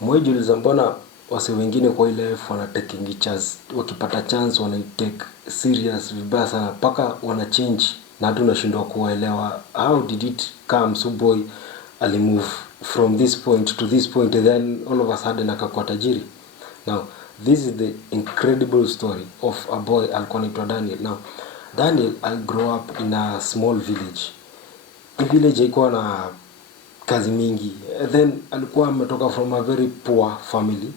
Mwejuliza mbona wase wengine kwa ile life wana taking chance, wakipata chance wana take serious vibaya sana mpaka wana change, na hata unashindwa kuelewa how did it come so boy alimove from this point to this point and then all of a sudden akakuwa tajiri. Now this is the incredible story of a boy alikuwa anaitwa Daniel. Now Daniel grew up in a small village. Hii village haikuwa na kazi mingi. Then alikuwa ametoka from a very poor family,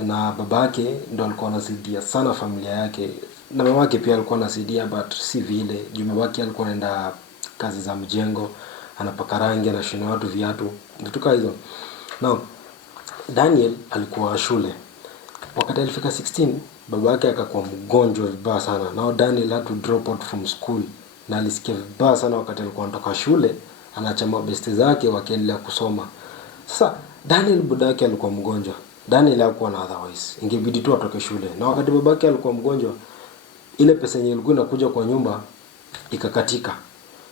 na babake ndo alikuwa anasaidia sana familia yake, na mamake pia alikuwa anasaidia but si vile. Juu babake alikuwa anaenda kazi za mjengo, anapaka rangi, anashona watu viatu, vitu kama hizo. Now Daniel alikuwa shule. Wakati alifika 16, babake akakuwa mgonjwa vibaya sana. Now Daniel had to drop out from school. Na alisikia vibaya sana wakati alikuwa anatoka shule, anaacha mabeste zake wakiendelea kusoma. Sasa Daniel budake alikuwa mgonjwa. Daniel hakuwa na otherwise. Ingebidi tu atoke shule. Na wakati babake alikuwa mgonjwa, ile pesa yenye ilikuwa inakuja kwa nyumba ikakatika.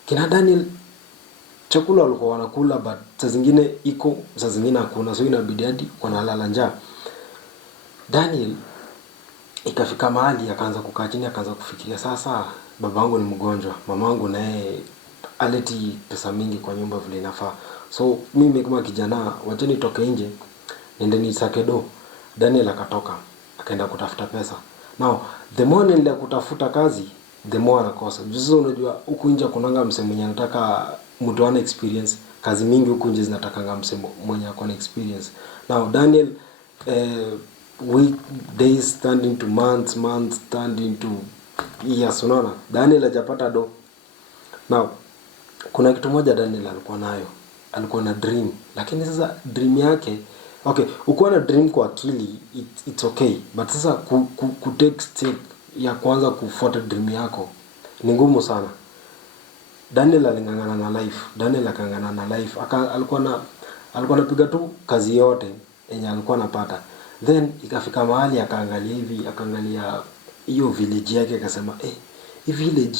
Kina Daniel chakula walikuwa wanakula but saa zingine iko, saa zingine hakuna, so inabidi hadi wanalala njaa. Daniel ikafika mahali akaanza kukaa chini, akaanza kufikiria, sasa babangu ni mgonjwa, mamangu naye aleti pesa mingi kwa nyumba vile inafaa. So mimi kama kijana, wacha nitoke nje niende nisake do. Daniel akatoka, akaenda kutafuta pesa. Now the more nilienda kutafuta kazi, the more anakosa. Sasa unajua huku nje kunanga msemo mwenye anataka mtu ana experience. Kazi mingi huku nje zinatakanga msemo mwenye ako na experience. Now Daniel week days turned into months, months turned into years. Unaona, Daniel hajapata do. Now kuna kitu moja Daniel alikuwa nayo, alikuwa na dream. Lakini sasa dream yake, okay, ukiwa na dream kwa akili it's okay, but sasa ku take step ya kwanza kufuata dream yako ni ngumu sana. Daniel alingangana na life. Daniel akangana na life. Alikuwa anapiga tu kazi yote yenye alikuwa anapata. Then ikafika mahali akaangalia hivi, akaangalia hiyo village yake, akasema hii village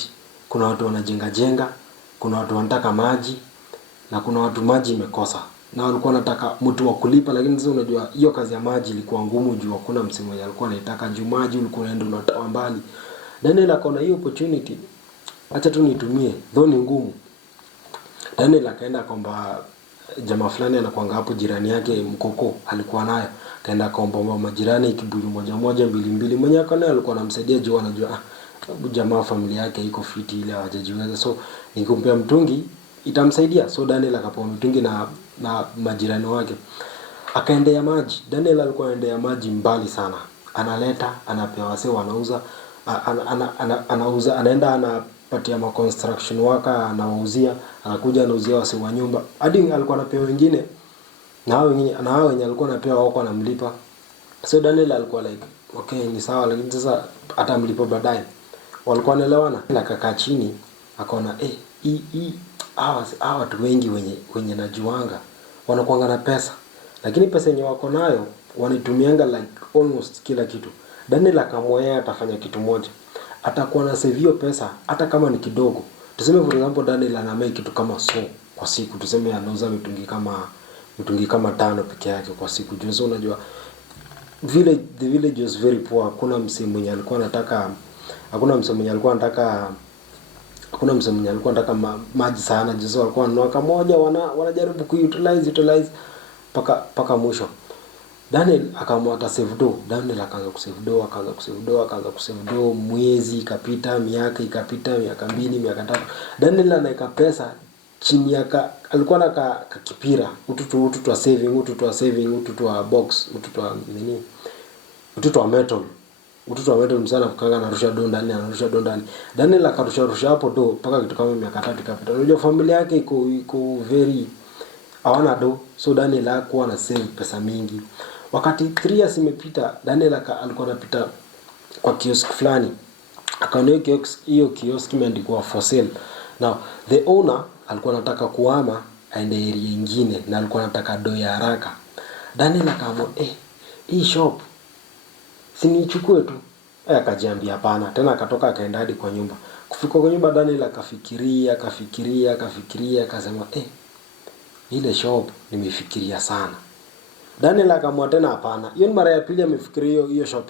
kuna watu wanajenga, kuna watu wanataka maji, na kuna watu maji imekosa. Na walikuwa wanataka mtu wa kulipa, lakini sasa unajua hiyo kazi ya maji ilikuwa ngumu juu hakuna msemo alikuwa anaitaka, juu maji ulikuwa unaenda unatoa mbali. Daniel akaona hiyo opportunity, acha tu nitumie, though ni ngumu. Daniel akaenda kwamba jamaa fulani anakuanga hapo jirani yake mkoko alikuwa nayo, kaenda kaomba majirani kibuyu moja moja mbili mbili, mwenye akana alikuwa anamsaidia juu anajua jamaa familia yake iko fiti ile hawajajiweza, so nikumpea mtungi itamsaidia. So Daniel akapewa mtungi na majirani wake, akaendea maji. Daniel alikuwa anaendea maji mbali sana, analeta, anapewa wase wanauza, anauza, anaenda anapatia ma construction worker, anawauzia, anakuja anauzia wase wa nyumba, hadi alikuwa anapewa wengine, na hao wenye alikuwa anapewa wako anamlipa. So Daniel alikuwa like okay, ni sawa, lakini sasa atamlipa baadaye. Walikuwa wanaelewana. Na akakaa chini akaona hawa watu wengi wenye najuanga wanakuanga na pesa, lakini pesa yenye wako nayo wanitumianga like almost kila kitu. Daniel akamwaya atafanya kitu moja, atakuwa na save hiyo pesa hata kama ni kidogo. Tuseme for example Daniel anamake kitu kama kwa siku, tuseme anauza mitungi kama 5 peke yake kwa siku. Juu unajua the village was very poor. Hakuna msemo mwenye alikuwa anataka maji sana. Juu walikuwa wanawaka moja, wanajaribu kuutilize paka mwisho. Daniel akaamua save do. Daniel akaanza kusave do, mwezi ikapita, miaka ikapita, miaka 2, miaka 3. Daniel anaeka pesa chini yaka, alikuwa na kipira, ututu wa saving, ututu wa box, ututu wa metal. Ututu wa metal msana kukanga anarusha do ndani. Daniel akarusha hapo do mpaka kitu kama miaka 3 ikapita. Unajua familia yake iko very hawana do. So Daniel hakuwa na save pesa mingi. Wakati 3 years imepita, Daniel alikuwa anapita kwa kiosk fulani. Akaona hiyo kiosk imeandikwa for sale. Now the owner alikuwa anataka kuhama aende area nyingine, na alikuwa anataka do ya haraka. Daniel akaamua hii shop si nichukue tu. Akajiambia hapana. Tena akatoka akaenda hadi kwa nyumba. Kufika kwa nyumba Daniel akafikiria, akasema ile shop nimefikiria sana. Daniel akamwambia tena hapana. Hiyo ni mara ya pili amefikiria hiyo shop.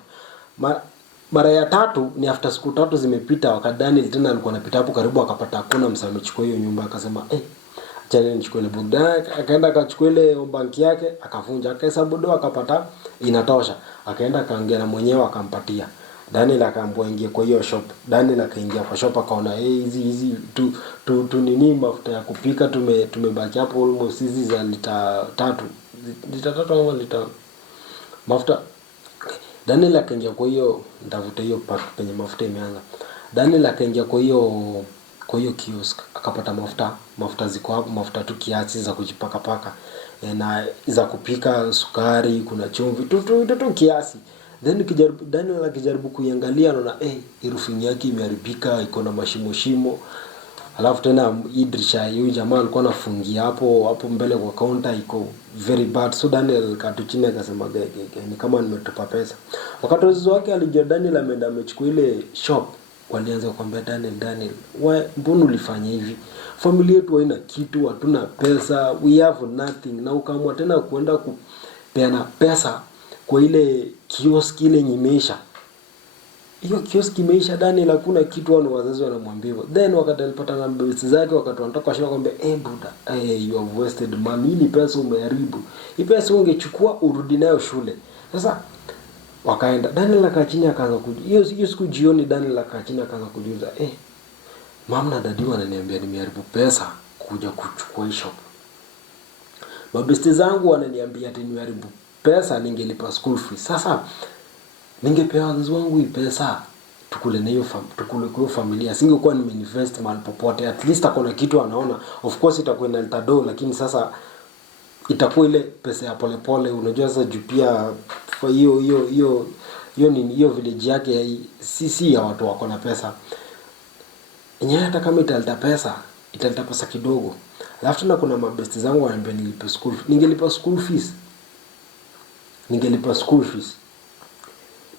Mara ya tatu ni after siku 3 zimepita, wakati Daniel tena alikuwa anapita hapo karibu, akapata hakuna msa amechukua hiyo nyumba, akasema acha nichukue ile book. Akaenda akachukua ile banki yake, akavunja, akahesabu do, akapata inatosha. Akaenda akaongea na mwenyewe akampatia. Daniel akaambiwa ingie kwa hiyo shop. Daniel akaingia kwa shop, akaona hizi tu nini mafuta ya kupika tumebaki hapo almost hizi za lita 3 ama lita mafuta. Daniel akaingia kwa hiyo, ndavuta hiyo part penye mafuta imeanza. Daniel akaingia kwa hiyo kiosk, akapata mafuta ziko hapo, mafuta tu kiasi za kujipaka paka. Na za kupika, sukari, kuna chumvi, tu kiasi. Then Daniel akijaribu kuiangalia anaona roofing yake imeharibika, iko na mashimo. Alafu tena hii dirisha huyu jamaa alikuwa anafungia hapo mbele kwa counter iko very bad. So Daniel katuchini akasema ni kama nimetupa pesa. Wakati wazazi wake alijua Daniel ameenda amechukua ile shop, walianza kumwambia Daniel, mbona ulifanya hivi? Familia yetu haina kitu, hatuna pesa, we have nothing. Na ukaamua tena kuenda kupeana pesa kwa ile kiosk ile nyimeisha. Hiyo kioski imeisha, Daniel hakuna kitu, wana wazazi wanamwambia. Then wakati alipata na mbesi zake, wakati wanatoka shule akamwambia buda, you have wasted money, hii pesa umeharibu. Hii pesa ungechukua urudi nayo shule. Sasa wakaenda, Daniel akachini akaanza hiyo siku jioni, Daniel akachini akaanza kujiuliza, mama na dadi wananiambia nimeharibu pesa kuja kuchukua shop. Mabesti zangu wananiambia ati nimeharibu pesa ningelipa school fees. Sasa ningepewa wazazi wangu hii pesa tukule na hiyo familia, singekuwa nimeinvest mahali popote. At least akona kitu anaona, of course itakuwa inaleta do, lakini sasa itakuwa ile pesa ya polepole. Unajua sasa juu pia hiyo village yake si ya watu wako na pesa yenyewe. Hata kama italeta pesa kidogo. Alafu tena kuna mabesti zangu wananiambia nilipe school, ningelipa school fees.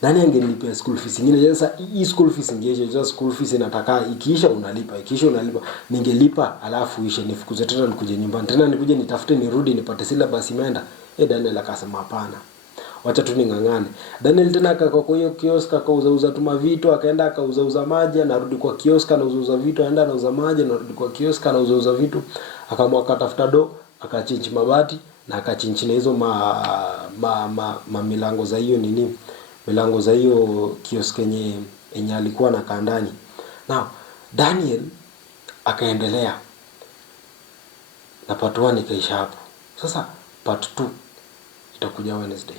Nani angelipia school fees nyingine? Sasa hii school fees ingeje, just school fees inataka ikiisha unalipa. Ningelipa alafu ishe nifukuze tena nikuje nyumbani. Tena nikuje nitafute nirudi nipate syllabus imeenda. Daniel akasema hapana, wacha tu ningangane. Daniel tena akakaa kwa hiyo kiosk, akauza tu mavitu, akaenda akauza maji, anarudi kwa kiosk anauza vitu, aenda anauza maji, anarudi kwa kiosk anauza vitu. Akaamua akatafuta do, akachinchi mabati na akachinchi na hizo milango za hiyo nini, milango za hiyo kiosk yenye alikuwa na kandani. Now Daniel akaendelea na part 1 ikaisha hapo. Sasa part 2 itakuja Wednesday.